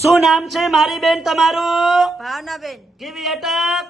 શું નામ છે મારી બેન તમારું? ભાવનાબેન. કેવી અટક?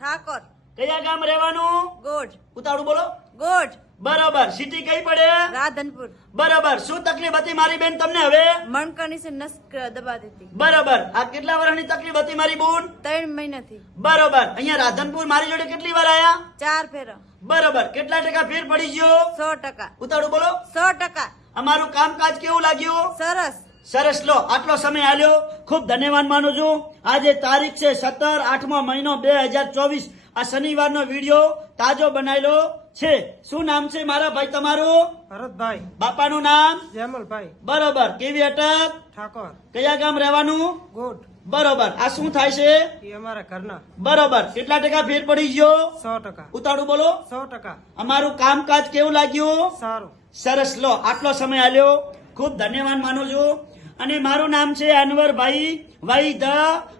ઠાકોર. કયા ગામ રહેવાનું? ગોઢ. ઉતાળું બોલો. ગોઢ. બરોબર સિટી કઈ પડે? રાધનપુર. બરોબર શું તકલીફ હતી મારી બેન તમને હવે? મણકાની છે નસ દબા દીધી. બરોબર આ કેટલા વર્ષની તકલીફ હતી મારી બોન? ત્રણ મહિનાથી. બરોબર અહીંયા રાધનપુર મારી જોડે કેટલી વાર આયા? ચાર ફેરા. બરોબર કેટલા ટકા ફેર પડી ગયો? સો ટકા. ઉતાળું બોલો. સો ટકા. અમારું કામકાજ કેવું લાગ્યું? સરસ. સરસ લો આટલો સમય આલ્યો. ખૂબ ધન્યવાદ માનું છું. આજે તારીખ છે સત્તર આઠમો મહિનો બે હજાર ચોવીસ. આ શનિવારનો વીડિયો તાજો બનાવેલો છે. શું નામ છે મારા ભાઈ તમારું? ભરતભાઈ. બાપાનું નામ? જેમલભાઈ. બરોબર. કેવી અટક? ઠાકોર. કયા ગામ રહેવાનું? ગોટ બરોબર. આ શું થાય છે? એ અમારા ઘરના. બરોબર. કેટલા ટકા ફેર પડી ગયો? સો ટકા. ઉતાળું બોલો. સો ટકા. અમારું કામકાજ કેવું લાગ્યું? સારું. સરસ લો. આટલો સમય આલ્યો. ખૂબ ધન્યવાદ માનું છું. અને મારું નામ છે અનવરભાઈ વાઈ ધ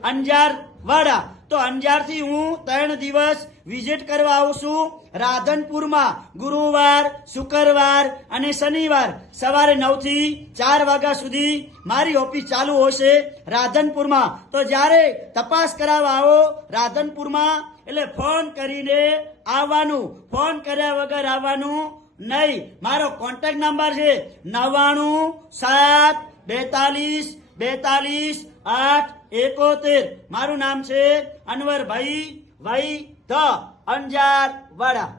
અંજાર વાડા તો અંજારથી હું ત્રણ દિવસ વિઝિટ કરવા આવું છું. રાધનપુરમાં ગુરુવાર, શુક્રવાર અને શનિવાર સવારે નવથી ચાર વાગ્યા સુધી મારી ઓફિસ ચાલુ હશે રાધનપુરમાં. તો જ્યારે તપાસ કરાવવા આવો રાધનપુરમાં, એટલે ફોન કરીને આવવાનું, ફોન કર્યા વગર આવવાનું નહીં, મારો કોન્ટેક્ટ નંબર છે નવ્વાણું સાત બેતાલીસ બેતાલીસ આઠ એકોતેર. મારું નામ છે અનવરભાઈ વૈ ધ અંજાર વાડા.